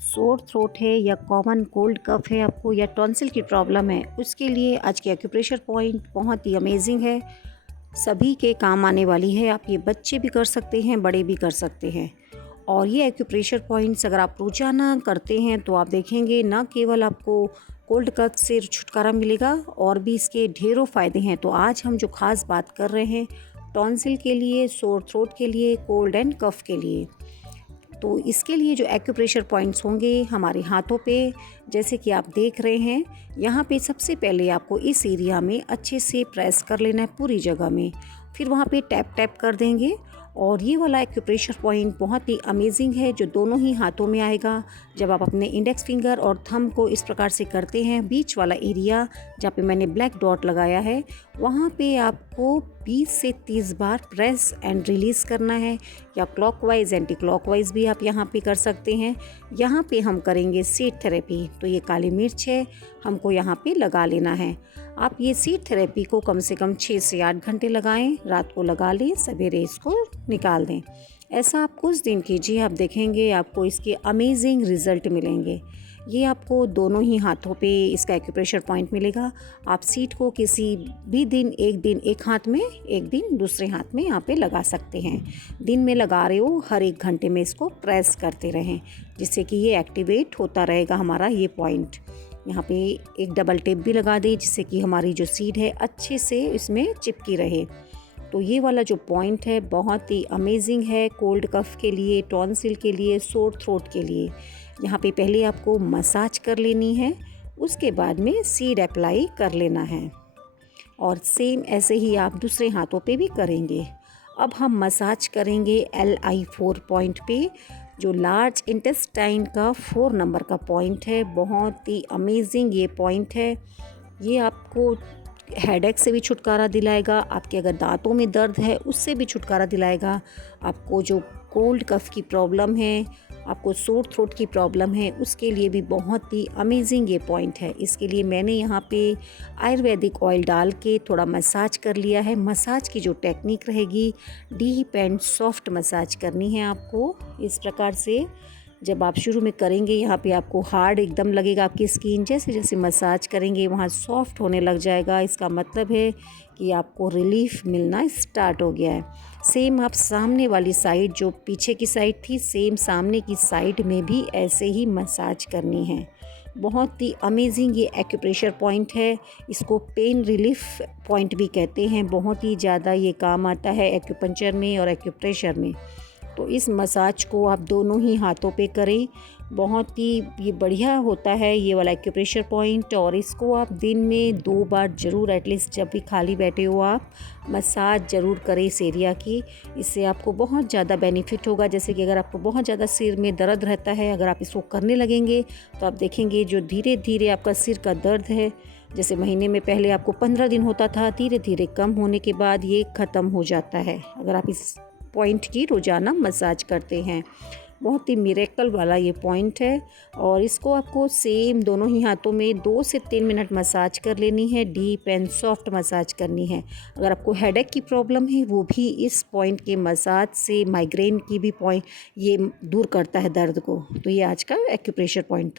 Sore throat है या common cold कफ है आपको या टॉन्सिल की प्रॉब्लम है, उसके लिए आज की एक्यूप्रेशर पॉइंट बहुत ही अमेजिंग है। सभी के काम आने वाली है। आप ये बच्चे भी कर सकते हैं, बड़े भी कर सकते हैं। और ये एक्यूप्रेशर पॉइंट्स अगर आप रोजाना करते हैं तो आप देखेंगे ना केवल आपको कोल्ड कफ से छुटकारा मिलेगा और भी इसके ढेरों फ़ायदे हैं। तो आज हम जो ख़ास बात कर रहे हैं टॉन्सिल के लिए, सोर थ्रोट के लिए, कोल्ड एंड कफ के लिए। तो इसके लिए जो एक्यूप्रेशर पॉइंट्स होंगे हमारे हाथों पे, जैसे कि आप देख रहे हैं यहाँ पे, सबसे पहले आपको इस एरिया में अच्छे से प्रेस कर लेना है पूरी जगह में। फिर वहाँ पे टैप टैप कर देंगे। और ये वाला एक्यूप्रेशर पॉइंट बहुत ही अमेजिंग है जो दोनों ही हाथों में आएगा। जब आप अपने इंडेक्स फिंगर और थंब को इस प्रकार से करते हैं, बीच वाला एरिया जहाँ पे मैंने ब्लैक डॉट लगाया है वहाँ पे आपको 20 से 30 बार प्रेस एंड रिलीज़ करना है, या क्लॉकवाइज एंटी क्लॉकवाइज भी आप यहाँ पे कर सकते हैं। यहाँ पे हम करेंगे सीड थेरेपी। तो ये काली मिर्च है, हमको यहाँ पे लगा लेना है। आप ये सीड थेरेपी को कम से कम 6 से 8 घंटे लगाएं, रात को लगा लें, सवेरे इसको निकाल दें। ऐसा आप कुछ दिन कीजिए, आप देखेंगे आपको इसके अमेजिंग रिज़ल्ट मिलेंगे। ये आपको दोनों ही हाथों पे इसका एक्यूप्रेशर पॉइंट मिलेगा। आप सीट को किसी भी दिन एक हाथ में, एक दिन दूसरे हाथ में यहाँ पे लगा सकते हैं। दिन में लगा रहे हो, हर 1 घंटे में इसको प्रेस करते रहें, जिससे कि ये एक्टिवेट होता रहेगा हमारा ये पॉइंट। यहाँ पे एक डबल टेप भी लगा दें जिससे कि हमारी जो सीड है अच्छे से इसमें चिपकी रहे। तो ये वाला जो पॉइंट है बहुत ही अमेजिंग है कोल्ड कफ के लिए, टॉन्सिल के लिए, सोर थ्रोट के लिए। यहाँ पे पहले आपको मसाज कर लेनी है, उसके बाद में सीड अप्लाई कर लेना है। और सेम ऐसे ही आप दूसरे हाथों पे भी करेंगे। अब हम मसाज करेंगे LI4 पॉइंट पे, जो लार्ज इंटेस्टाइन का 4 नंबर का पॉइंट है। बहुत ही अमेजिंग ये पॉइंट है। ये आपको हेडेक से भी छुटकारा दिलाएगा, आपके अगर दांतों में दर्द है उससे भी छुटकारा दिलाएगा, आपको जो कोल्ड कफ की प्रॉब्लम है, आपको सोर थ्रोट की प्रॉब्लम है, उसके लिए भी बहुत ही अमेजिंग ये पॉइंट है। इसके लिए मैंने यहाँ पे आयुर्वेदिक ऑयल डाल के थोड़ा मसाज कर लिया है। मसाज की जो टेक्निक रहेगी, डीप एंड सॉफ्ट मसाज करनी है आपको। इस प्रकार से जब आप शुरू में करेंगे यहाँ पे आपको हार्ड एकदम लगेगा आपकी स्किन, जैसे जैसे मसाज करेंगे वहाँ सॉफ्ट होने लग जाएगा। इसका मतलब है कि आपको रिलीफ मिलना स्टार्ट हो गया है। सेम आप सामने वाली साइड, जो पीछे की साइड थी, सेम सामने की साइड में भी ऐसे ही मसाज करनी है। बहुत ही अमेजिंग ये एक्यूप्रेशर पॉइंट है। इसको पेन रिलीफ पॉइंट भी कहते हैं। बहुत ही ज़्यादा ये काम आता है एक्यूपंक्चर में और एक्यूप्रेशर में। तो इस मसाज को आप दोनों ही हाथों पे करें। बहुत ही ये बढ़िया होता है ये वाला एक्यूप्रेशर पॉइंट। और इसको आप दिन में 2 बार ज़रूर, एटलीस्ट जब भी खाली बैठे हो आप मसाज ज़रूर करें इस एरिया की। इससे आपको बहुत ज़्यादा बेनिफिट होगा। जैसे कि अगर आपको बहुत ज़्यादा सिर में दर्द रहता है, अगर आप इसको करने लगेंगे तो आप देखेंगे जो धीरे धीरे आपका सिर का दर्द है, जैसे महीने में पहले आपको 15 दिन होता था, धीरे धीरे कम होने के बाद ये ख़त्म हो जाता है अगर आप इस पॉइंट की रोज़ाना मसाज करते हैं। बहुत ही मिरेकल वाला ये पॉइंट है। और इसको आपको सेम दोनों ही हाथों में 2 से 3 मिनट मसाज कर लेनी है। डीप एंड सॉफ्ट मसाज करनी है। अगर आपको हेडेक की प्रॉब्लम है वो भी इस पॉइंट के मसाज से, माइग्रेन की भी पॉइंट ये दूर करता है दर्द को। तो ये आज का एक्यूप्रेशर पॉइंट था।